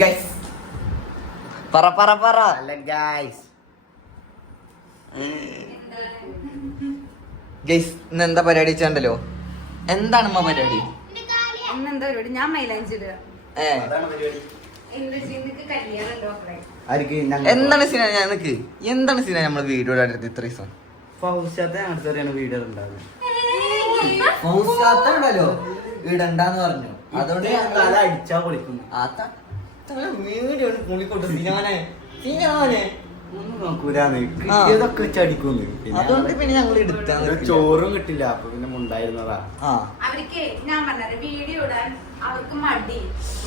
Guys പറ പറ പറ. അല്ല ഗൈസ് ഗൈസ് ഇന്ന് എന്താ പരിപാടി വെച്ചാണ്ടല്ലോ? എന്താണ് അമ്മ പരിപാടി? ഇന്നെന്താ പരിപാടി? ഞാൻ മൈലാഞ്ചി ഇടുക. അതാണ് പരിപാടി. ആർക്ക് എന്താണ് സിന? ഞാൻ നിക്ക് എന്താണ് സിന നമ്മള് വീഡിയോ ഇടാൻ ഇത്ര ദിവസം? ഫൗസാത്തെ അടുത്തറിയാണ് വീഡിയോ ഉണ്ടാകുന്നത്. ഉണ്ടല്ലോ ഇടണ്ടെന്ന് പറഞ്ഞു. അതുകൊണ്ട് തല അടിച്ചാ പൊളിക്കുന്നു. വീഡിയോ പൊളിക്കോട്ടെ സിനാനെ സിനാനെ ഒന്നും നോക്കൂലാന്ന് ഇതൊക്കെ വെച്ച് അടിക്കുന്നു. അതുകൊണ്ട് പിന്നെ ഞങ്ങൾ എടുത്താന്ന്. ചോറും കിട്ടില്ല, അപ്പൊ പിന്നെ മുണ്ടായിരുന്നതാ. അവർക്ക് ഞാൻ പറഞ്ഞത് വീഡിയോ ഇടാൻ അവർക്ക്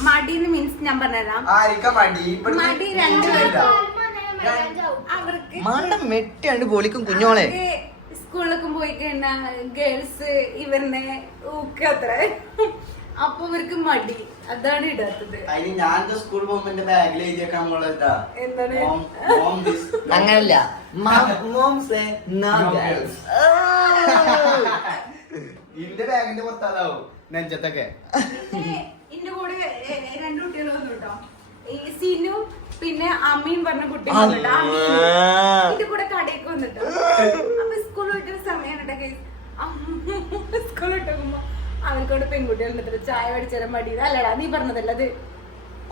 മടിന്ന് മീൻസ് ഞാൻ പറഞ്ഞുതരാം. മടി അവർക്ക് മെട്ടിയാണ്ട് പൊളിക്കും കുഞ്ഞോളെ. സ്കൂളിലൊക്കെ പോയി കഴിഞ്ഞാൽ ഗേൾസ് ഇവരുടെ ഊക്കത്ര, അപ്പൊ ഇവർക്ക് മടി, അതാണ് ഇടാത്തത്. അതിന് ഞാൻ സ്കൂളിൽ പോകുമ്പോ എന്റെ ബാഗിൽ എഴുതിയേക്കാൻ പോളാ എന്താണ് അങ്ങനല്ല ഇന്റെ ബാഗിന്റെ പുറത്താതാവും നെഞ്ചത്തൊക്കെ. എന്റെ കൂടെ രണ്ടു കുട്ടികൾ വന്നു കേട്ടോ. ഈ സിനു പിന്നെ അമ്മയും പറഞ്ഞ കുട്ടി വന്നിട്ടോ. എന്റെ കൂടെ കടയൊക്കെ വന്നിട്ടോ. അപ്പൊ സ്കൂൾ വിട്ടൊരു സമയമാണ് സ്കൂൾ വിട്ടുമ്പോ അവർക്കോട് പെൺകുട്ടികളുണ്ട് ചായ മേടിച്ചാലും മടി. അല്ലടാ നീ പറഞ്ഞതല്ല അത്.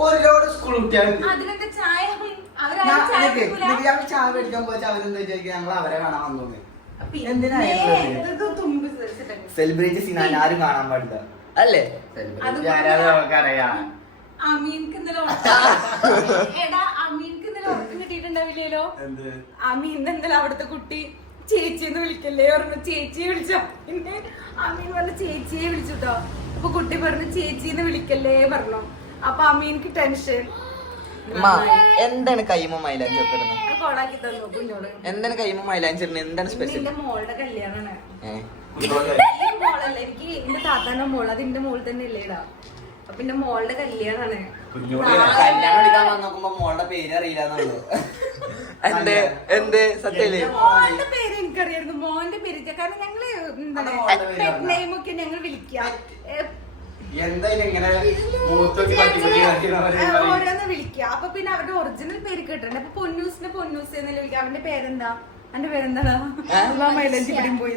ഒരുപാട് സ്കൂൾ കുട്ടികൾ അതിനെന്താ ചായ ചായ മേടിക്കാൻ പോയാൽ അവരെന്താ വിചാരിക്കുക ഞങ്ങൾ അവരെ കാണാൻ വന്നു. സെലിബ്രിറ്റി സിനാൻ ആരും കാണാൻ പാടില്ല അല്ലേ? നമുക്കറിയാം. അമീൻക്ക് ഇന്നലെ ഉറക്കം കിട്ടിയിട്ടുണ്ടാവില്ലല്ലോ. അമീൻ ഇന്നലെ അവിടുത്തെ കുട്ടി ചേച്ചിന്ന് വിളിക്കല്ലേ പറഞ്ഞു. ചേച്ചിയെ വിളിച്ചോ. പിന്നെ അമീൻ പറഞ്ഞ ചേച്ചിയെ വിളിച്ചുട്ടോ. അപ്പൊ കുട്ടി പറഞ്ഞു ചേച്ചിന്ന് വിളിക്കല്ലേ പറഞ്ഞു. അപ്പൊ അമീൻക്ക് ടെൻഷൻ. എന്താണ് കൈമ മൈലാഞ്ചി ഇടുന്നത്? കോളാക്കി തന്നു കുഞ്ഞോള്. എന്താണ് കൈമ മൈലാഞ്ചി ഇടുന്നത്? എന്താണ് സ്പെഷ്യൽ? എന്റെ മോളുടെ കല്യാണമാണ്. മോളല്ല, എനിക്ക് എന്റെ താത്താന്റെ മോള്, അത് എന്റെ മോള് തന്നെ ഇല്ലേടാ. അപ്പൊ എന്റെ മോളുടെ കല്യാണാണ്. കല്യാണം എടുക്കാൻ വന്നോക്കുമ്പോ മോളുടെ പേര് അറിയില്ലെന്നുള്ളൂ. എന്ത് സത്യല്ലേ? മോളുടെ പേര് എനിക്കറിയായിരുന്നു, മോന്റെ പേര്. കാരണം ഞങ്ങള് എന്താണ് പെറ്റ് നെയിം ഒക്കെ ഞങ്ങൾ വിളിക്കാം, ഓരോന്ന് വിളിക്കാം. അപ്പൊ പിന്നെ അവരുടെ ഒറിജിനൽ പേര് കേട്ടിട്ടുണ്ട്. അപ്പൊ പൊന്നൂസിനെ പൊന്നൂസ് എന്നല്ലേ വിളിക്കാം. അവന്റെ പേരെന്താ? എന്റെ പേരെന്താ? മൈലഞ്ചി പിടിയും പോയി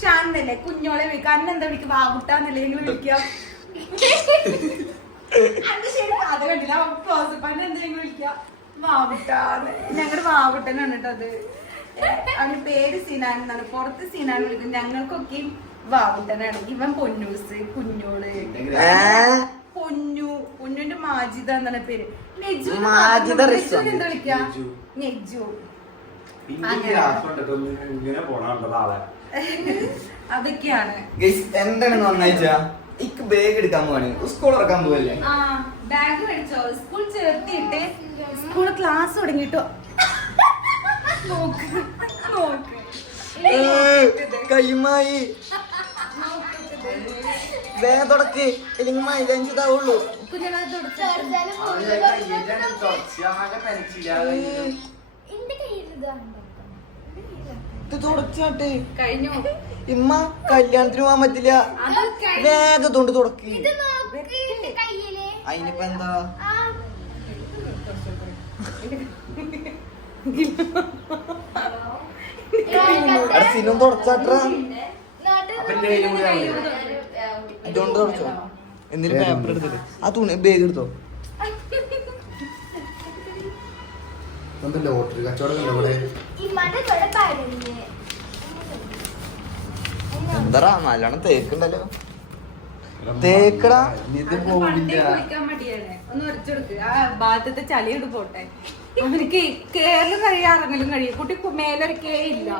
ഷാൻ എന്നല്ലേ കുഞ്ഞോളെ വിളിക്കാം. അന്നെന്താ വിളിക്കുക? വാവുട്ടാന്നല്ലേ നിങ്ങൾ വിളിക്കാം. അത് കണ്ടില്ല, എന്തെങ്കിലും വിളിക്കാം വാവുട്ടാന്ന്. ഞങ്ങളുടെ വാവുട്ടനാണ് കേട്ടോ അത്. അവന്റെ പേര് സിനാൻ എന്നാണ്. പുറത്ത് സിനാൻ വിളിക്കും. ഞങ്ങൾക്കൊക്കെയും വാവുട്ടനാണ്. ഇവൻ പൊന്നൂസ്, കുഞ്ഞോള്, പൊന്നുന്റെ മാജിദ എന്നാണ് പേര്. നെജു എന്താ വിളിക്കാ? നെജു. അതൊക്കെയാണ്. എന്താണെന്ന് പറഞ്ഞാ ഇക്ക് ബാഗ് എടുക്കാൻ പോവാണ്. സ്കൂൾ തുറക്കാൻ പോവല്ലേ? ബാഗ് മേടിച്ചോ? സ്കൂൾ ചേർത്തിട്ട് സ്കൂൾ ക്ലാസ് തുടങ്ങിട്ടോ. നോക്ക് നോക്ക് കൈമായി വേഗം തുടക്ക്, ഇല്ലെങ്കിൽ മൈലാഞ്ചി ഇതാവുള്ളൂ. ഇത് തുടച്ചാട്ടെ കഴിഞ്ഞു. ഇമ്മ കല്യാണത്തിന് പോകാൻ പറ്റില്ല. വേഗം തൊണ്ട് തുടക്ക്. അതിനിപ്പോ എന്താ? സിനും തുടച്ചാട്ട ഇതുകൊണ്ട് തുടച്ചോ. എന്തിനും പേപ്പർ എടുത്തിട്ട് ആ തുണി ബാഗ് എടുത്തോ. ലോട്ടറി കച്ചവടം എന്താ നല്ലോണം തേക്കുണ്ടല്ലോ. തേക്കടാ. ഒന്ന് ഉരച്ചെടുക്ക്. ആ ഭാഗത്തെ ചളിയോട് പോട്ടെ. അവർക്ക് കേരളം കഴിയാറെങ്കിലും കഴിയും. കുട്ടി മേലൊരക്കേ ഇല്ല.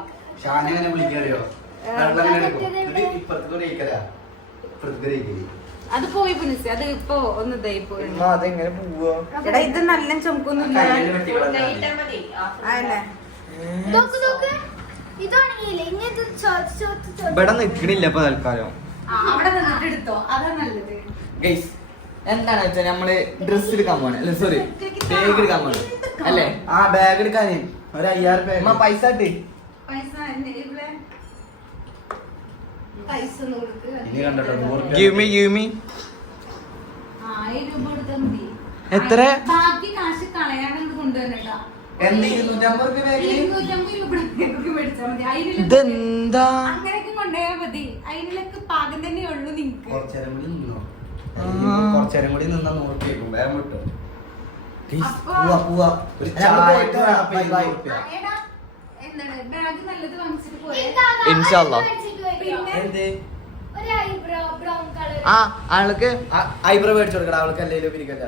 അത് പോയി പുനസ്. അത് ഇപ്പൊ ഒന്ന് ഇതായി പോയി. അതെങ്ങനെ പോവാ? എടാ ഇത് നല്ല ചുമക്കൊന്നുമില്ല. ഇവിടെ നിക്കണില്ല ഇപ്പൊ തൽക്കാലം. അവിടെ നിന്നിട്ട് എടുത്തോ, അതാ നല്ലത്. ഗയ്സ് എന്താണ് വെച്ചാൽ നമ്മള് ഡ്രസ് എടുക്കാൻ പോണേ. അല്ല സോറി, ബാഗ് എടുക്കാൻ പോണേ അല്ലേ? ആ ബാഗ് എടുക്കാന് ഒരു 5000 പൈസ ഇട്ട് പൈസ പൈസ give me 1000 രൂപ കൊടുത്താൽ മതി. എത്ര? ബാക്കി കാശ് കളയാനത് കൊണ്ടുവരണ്ട. എന്ത് 250 രൂപ ബാഗിന്? 250 രൂപ ബാഗൊക്കെ മേടിച്ചാൽ മതി. അതിനുള്ള ഇതെന്താ അങ്ങനെയൊക്കെ കൊണ്ടുപോയാൽ മതി. അതിനൊക്കെ പാകം തന്നെ ഉള്ളൂ നിങ്ങക്ക്. കുറച്ചേരം കൂടി നിന്നോ, കുറച്ചേരം കൂടി നിന്നാ നോക്കിയേക്കും വേഗം വിട്ടോ. പോവാ പോവാ, ഒരു ചായ എടാ, എന്താണ് ബാഗ് നല്ലത് വാങ്ങിച്ചിട്ട് പോരെ. ഇൻഷാല്ലാ. പിന്നെ ആ ആൾക്ക് ഐബ്രോ മേടിച്ചു കൊടുക്കടാ, അവൾക്ക് അല്ലെങ്കിലും പിരിക്കല്ല.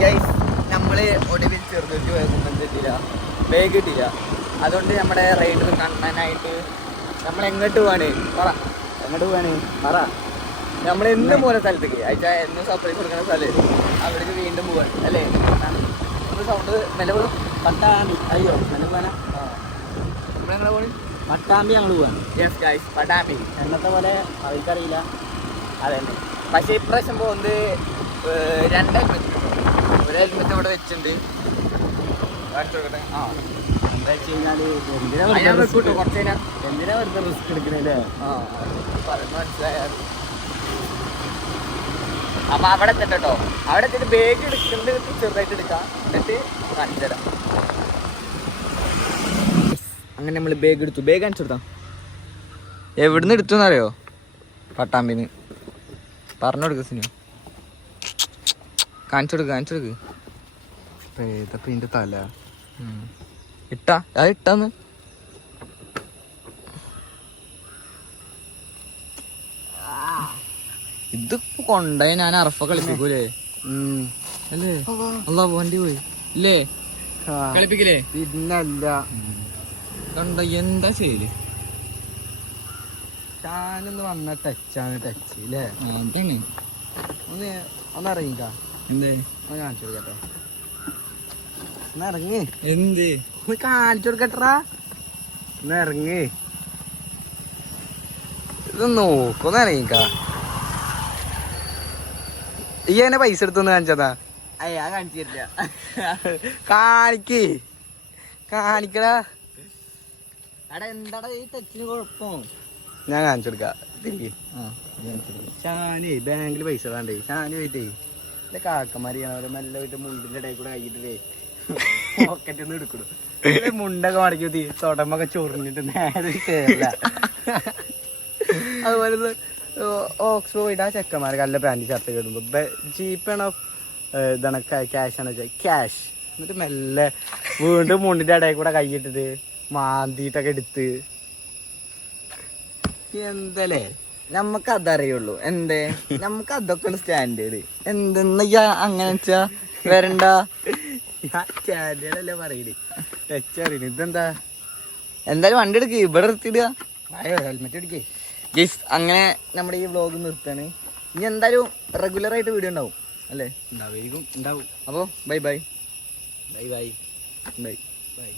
ഗൈസ് നമ്മള് ഒടുവിൽ ചെറുതൊരു കിട്ടില്ല, ബാഗ് കിട്ടില്ല. അതുകൊണ്ട് നമ്മുടെ റൈഡിൽ കാണാനായിട്ട് നമ്മൾ എങ്ങോട്ട് പോവാണ് പറ, എങ്ങോട്ട് പോവാണ് പറ. നമ്മൾ എന്നും പോലെ സ്ഥലത്തേക്ക് അയച്ചാ എന്നും സർപ്രൈസ് കൊടുക്കുന്ന സ്ഥലം അവിടേക്ക് വീണ്ടും പോവാണ് അല്ലേ? ഒന്ന് സൗണ്ട് നിലവിൽ പട്ടാമ്പി. അയ്യോ പോവാനാ? നമ്മളെങ്ങനെ പോണ്? പട്ടാമ്പി ഞങ്ങൾ പോവാണ്. Yes guys, Pattambi. എന്നത്തെ പോലെ അവർക്കറിയില്ല. അതെ, പക്ഷേ ഇപ്രാവശ്യം പോകുന്നത് 2 ഹെൽമെറ്റ്, ഒരു ഹെൽമെറ്റ് ഇവിടെ വെച്ചിട്ടുണ്ട്. കാണിച്ചു കൊടുക്കട്ടെ. ആ എന്താ വെച്ച് കഴിഞ്ഞാല് ഞാൻ വെക്കൂട്ടോ കുറച്ച് കഴിഞ്ഞാൽ. എന്തിനാ വെറുതെ റിസ്ക് എടുക്കണല്ലേ? ആ പറയുന്നത് മനസ്സിലായാൽ. അപ്പൊ അവിടെ എത്തട്ടോ, അവിടെ എത്തിയിട്ട് ബാഗ് എടുക്കുന്നത് ചെറുതായിട്ട് എടുക്കാം, എന്നിട്ട് കാണിച്ചു തരാം. അങ്ങനെ നമ്മൾ ബാഗ് എടുത്തു. ബാഗ് കാണിച്ചു കൊടുത്താം. എവിടുന്ന് എടുത്തു എന്നറിയോ? പട്ടാമ്പിന്ന്. പറഞ്ഞു കൊടുക്ക സിനിമ, കാണിച്ചു കൊടുക്ക്. ഏതപ്പ ഇതിന്റെ തല ഇട്ടാ അത് ഇട്ടാന്ന് ഇതിപ്പോ കൊണ്ടുപോയി ഞാൻ അറഫ കളിപ്പിക്കൂലേ? അല്ലേ? അല്ലാ വണ്ടി പോയി ഇല്ലേ? കളിപ്പിക്കലേ? പിന്നല്ല കണ്ട എന്താ ചെയ്യല്? ഞാനൊന്ന് വന്ന ടച്ചാണ് ടച്ച് അല്ലേ? എന്താണ് ഒന്ന് ഇറങ്ങിക്കാ. എന്തേ ഒന്ന് കാണിച്ചു കൊടുക്കട്ടെ. ഒന്ന് ഇറങ്ങി, എന്ത് ഒന്ന് കാണിച്ചു കൊടുക്കട്ടാ. ഒന്ന് ഇറങ്ങി, ഇത് നോക്കൊന്ന് ഇറങ്ങിക്കാ. ഈ എന്നെ പൈസ എടുത്തൊന്ന് കാണിച്ചതാ? അയ്യാ കാണിച്ചു തരില്ല. കാണിക്കടാ. എടാ എന്താടാ ഈ ടച്ചിന് കുഴപ്പം? ഞാൻ കാണിച്ചു കൊടുക്കാം. ഷാനി ബാങ്കിൽ പൈസ വേണ്ടേ? ഷാനി പോയിട്ടേ എന്റെ കാക്കമാരിയാണ് മെല്ലെ പോയിട്ട് മുണ്ടിന്റെ ഇടയിൽ കൂടെ കഴിയിട്ടേ പോക്കറ്റ് ഒന്ന് എടുക്കണു. മുണ്ടൊക്കെ മടക്കി കുത്തി തൊടമ്പൊക്കെ ചൊറിഞ്ഞിട്ട് നേരെ കേറില്ല. അതുപോലെ ഓക്സ്ഫോ പോയിട്ട് ആ ചെക്കന്മാരെ നല്ല പാൻറ് ഷർട്ട് കിട്ടുമ്പോ ജീപ്പാണോ ഇതാണ് ക്യാഷ് ആണോ ക്യാഷ്, എന്നിട്ട് മെല്ലെ വീണ്ടും മുണ്ടിന്റെ ഇടയിൽ കൂടെ കൈയിട്ടിട്ട് മാന്തിട്ടൊക്കെ എടുത്ത്. എന്തല്ലേ നമുക്ക് അതറിയുള്ളൂ. എന്തേ നമുക്ക് അതൊക്കെ സ്റ്റാൻഡേർഡ്. എന്തെന്നാ അങ്ങനെ വെച്ചാ വരണ്ട. സ്റ്റാൻഡേർഡ് അല്ലേ പറയണേ, ടച്ച് അറിയണേ. ഇതെന്താ? എന്തായാലും വണ്ടി എടുക്ക്, ഇവിടെ നിർത്തിയിടുക. അയ്യോ ഹെൽമെറ്റ് അടിക്കേ. ഗയ്സ് അങ്ങനെ നമ്മുടെ ഈ വ്ലോഗ് നിർത്താണ്. ഇനി എന്തായാലും റെഗുലർ ആയിട്ട് വീഡിയോ ഉണ്ടാവും അല്ലേ? ഉണ്ടാവും. അപ്പോൾ bye bye bye bye bye. By.